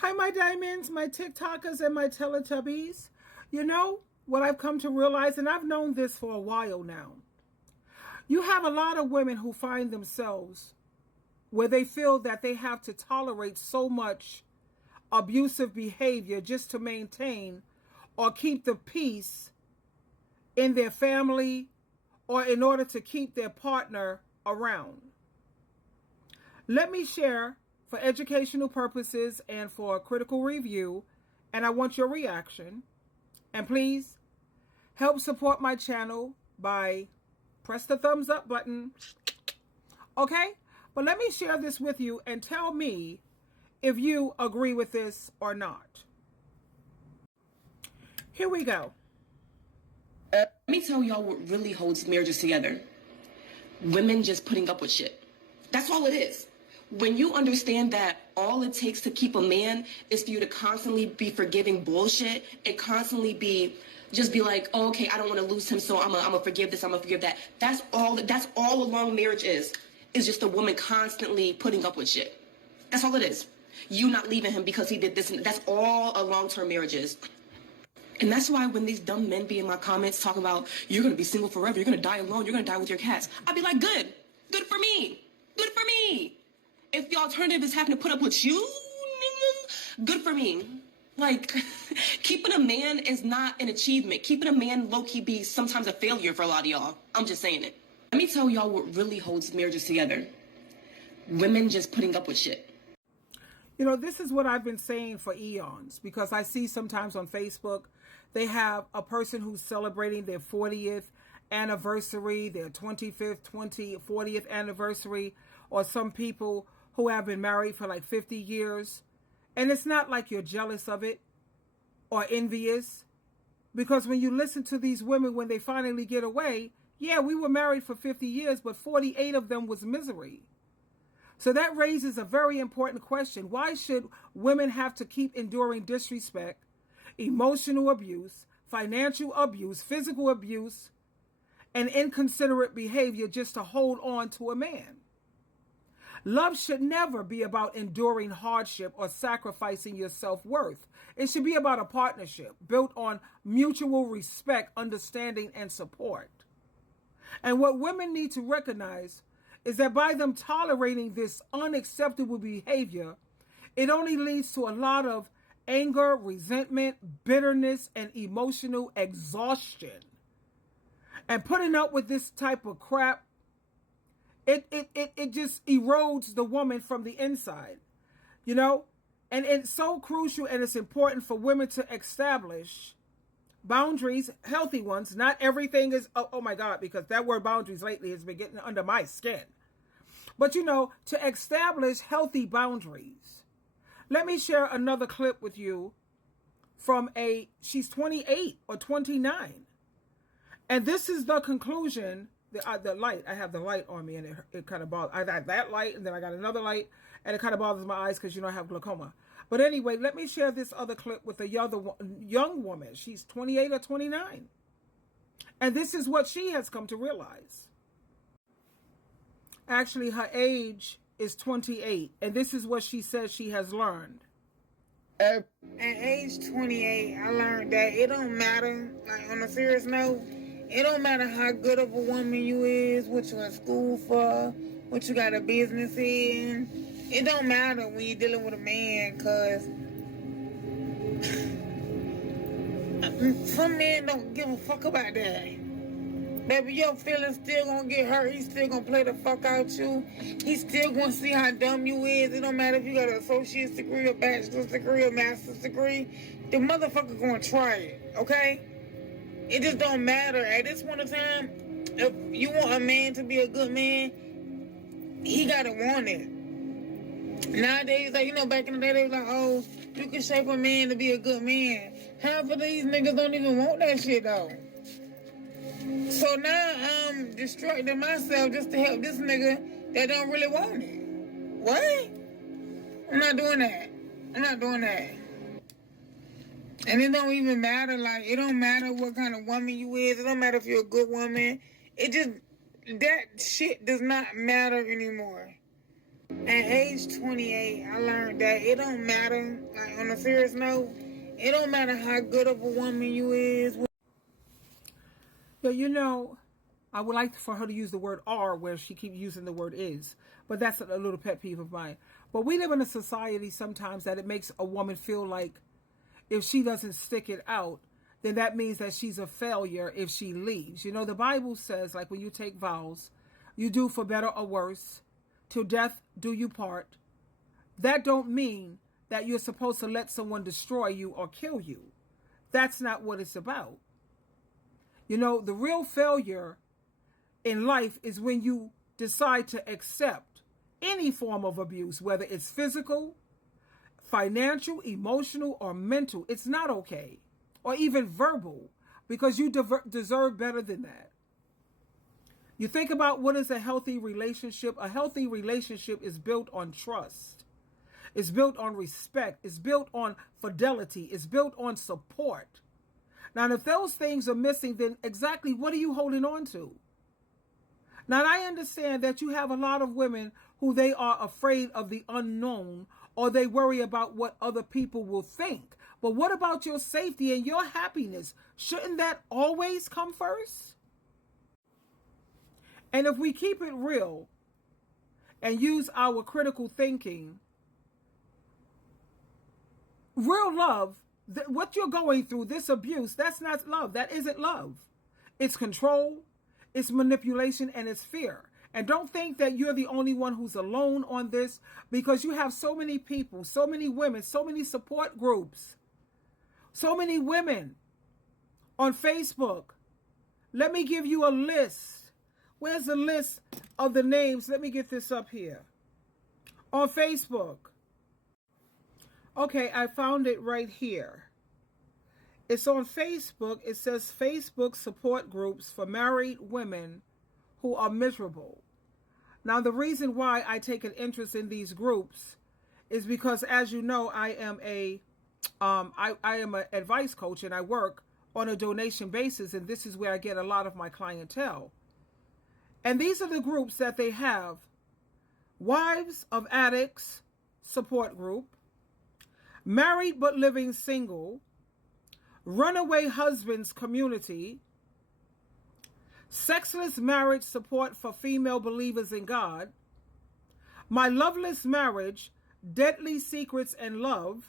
Hi, my diamonds, my TikTokers, and my Teletubbies. You know what I've come to realize, and I've known this for a while now. You have a lot of women who find themselves where they feel that they have to tolerate so much abusive behavior just to maintain or keep the peace in their family or in order to keep their partner around. Let me share for educational purposes and for critical review, and I want your reaction. And please help support my channel by press the thumbs up button. Okay? But let me share this with you and tell me if you agree with this or not. Here we go. Let me tell y'all what really holds marriages together. Women just putting up with shit. That's all it is. When you understand that all it takes to keep a man is for you to constantly be forgiving bullshit and constantly be like, oh, okay, I don't want to lose him, so I'm gonna forgive this, I'm gonna forgive that. That's all a long marriage is just a woman constantly putting up with shit. That's all it is. You not leaving him because he did this, and that's all a long-term marriage is. And that's why when these dumb men be in my comments talking about, you're going to be single forever, you're going to die alone, you're going to die with your cats, I'd be like, good for me, good for me. If the alternative is having to put up with you, nigga, good for me. Like, keeping a man is not an achievement. Keeping a man low-key be sometimes a failure for a lot of y'all. I'm just saying it. Let me tell y'all what really holds marriages together. Women just putting up with shit. You know, this is what I've been saying for eons, because I see sometimes on Facebook, they have a person who's celebrating their 40th anniversary, their 25th, 40th anniversary, or some people who have been married for like 50 years. And it's not like you're jealous of it or envious, because when you listen to these women, when they finally get away, yeah, we were married for 50 years, but 48 of them was misery. So that raises a very important question. Why should women have to keep enduring disrespect, emotional abuse, financial abuse, physical abuse, and inconsiderate behavior just to hold on to a man? Love should never be about enduring hardship or sacrificing your self-worth. It should be about a partnership built on mutual respect, understanding, and support. And what women need to recognize is that by them tolerating this unacceptable behavior, it only leads to a lot of anger, resentment, bitterness, and emotional exhaustion. And putting up with this type of crap, it just erodes the woman from the inside, you know? And it's so crucial, and it's important for women to establish boundaries, healthy ones. Not everything is, oh my God, because that word boundaries lately has been getting under my skin. But, you know, to establish healthy boundaries. Let me share another clip with you from she's 28 or 29. And this is the conclusion, the light. I have the light on me, and it kind of bothers. I got that light, and then I got another light, and it kind of bothers my eyes because, you know, I have glaucoma. But anyway, let me share this other clip with a young woman. She's 28 or 29. And this is what she has come to realize. Actually, her age is 28, and this is what she says she has learned. At age 28, I learned that it don't matter, like on a serious note, it don't matter how good of a woman you is, what you in school for, what you got a business in. It don't matter when you're dealing with a man, because some men don't give a fuck about that. Baby, your feelings still gonna get hurt. He's still gonna play the fuck out you. He's still gonna see how dumb you is. It don't matter if you got an associate's degree, a bachelor's degree, a master's degree. The motherfucker gonna try it, okay? It just don't matter. At this point in time, if you want a man to be a good man, he gotta want it. Nowadays, like, you know, back in the day, they was like, oh, you can shape a man to be a good man. Half of these niggas don't even want that shit, though. So now I'm distracting myself just to help this nigga that don't really want it. What? I'm not doing that. I'm not doing that. And it don't even matter, like, it don't matter what kind of woman you is. It don't matter if you're a good woman. It just, that shit does not matter anymore. At age 28, I learned that it don't matter, like on a serious note, it don't matter how good of a woman you is. Yeah, you know, I would like for her to use the word "are" where she keeps using the word "is," but that's a little pet peeve of mine. But we live in a society sometimes that it makes a woman feel like if she doesn't stick it out, then that means that she's a failure if she leaves. You know, the Bible says, like when you take vows, you do for better or worse, till death do you part. That don't mean that you're supposed to let someone destroy you or kill you. That's not what it's about. You know, the real failure in life is when you decide to accept any form of abuse, whether it's physical, financial, emotional, or mental. It's not okay. Or even verbal, because you deserve better than that. You think about what is a healthy relationship. A healthy relationship is built on trust. It's built on respect. It's built on fidelity. It's built on support. Now, if those things are missing, then exactly what are you holding on to? Now, I understand that you have a lot of women who they are afraid of the unknown, or they worry about what other people will think. But what about your safety and your happiness? Shouldn't that always come first? And if we keep it real and use our critical thinking, real love, what you're going through, this abuse, that's not love. That isn't love. It's control, it's manipulation, and it's fear. And don't think that you're the only one who's alone on this, because you have so many people, so many women, so many support groups, so many women on Facebook. Let me give you a list. Where's the list of the names? Let me get this up here. On Facebook. Okay, I found it right here. It's on Facebook. It says Facebook support groups for married women who are miserable. Now, the reason why I take an interest in these groups is because, as you know, I am an advice coach, and I work on a donation basis, and this is where I get a lot of my clientele. And these are the groups that they have: Wives of Addicts Support Group, Married but Living Single, Runaway Husbands Community, Sexless Marriage Support for Female Believers in God, My Loveless Marriage, Deadly Secrets and Love,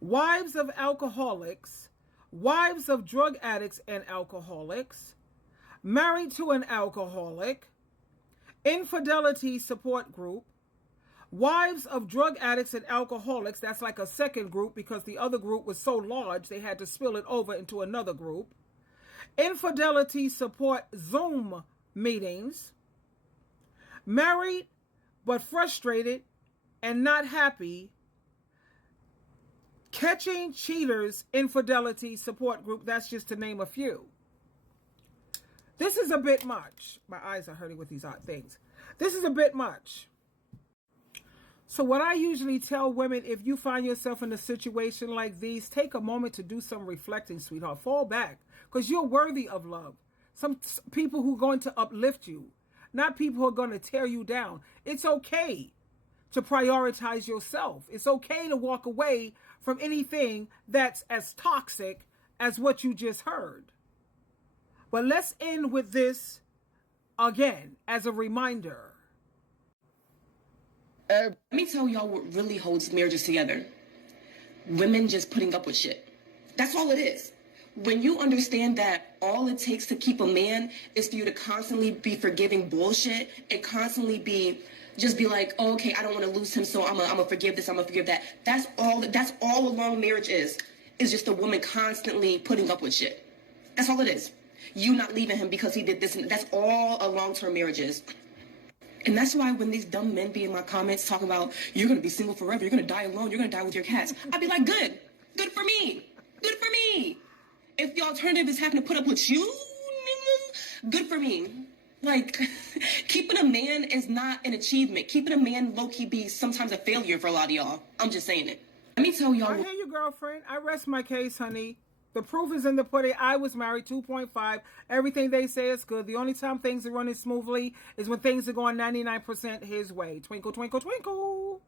Wives of Alcoholics, Wives of Drug Addicts and Alcoholics, Married to an Alcoholic, Infidelity Support Group, Wives of Drug Addicts and Alcoholics, that's like a second group because the other group was so large they had to spill it over into another group, Infidelity Support Zoom Meetings, Married but Frustrated and Not Happy, Catching Cheaters Infidelity Support Group, that's just to name a few. This is a bit much. My eyes are hurting with these odd things. This is a bit much. So what I usually tell women, if you find yourself in a situation like these, take a moment to do some reflecting, sweetheart. Fall back, because you're worthy of love. Some people who are going to uplift you, not people who are going to tear you down. It's okay to prioritize yourself. It's okay to walk away from anything that's as toxic as what you just heard. But let's end with this again as a reminder. Let me tell y'all what really holds marriages together. Women just putting up with shit. That's all it is. When you understand that all it takes to keep a man is for you to constantly be forgiving bullshit and constantly be like, oh, okay, I don't want to lose him, so I'm gonna forgive this, I'm gonna forgive that. That's all a long marriage is just a woman constantly putting up with shit. That's all it is. You not leaving him because he did this, and that's all a long-term marriage is. And that's why when these dumb men be in my comments talking about, you're going to be single forever, you're going to die alone, you're going to die with your cats, I'd be like, good for me, good for me. If the alternative is having to put up with you, good for me. Like, keeping a man is not an achievement. Keeping a man low-key be sometimes a failure for a lot of y'all. I'm just saying it. Let me tell y'all. I hear you, girlfriend. I rest my case, honey. The proof is in the pudding. I was married 2.5. Everything they say is good. The only time things are running smoothly is when things are going 99% his way. Twinkle, twinkle, twinkle.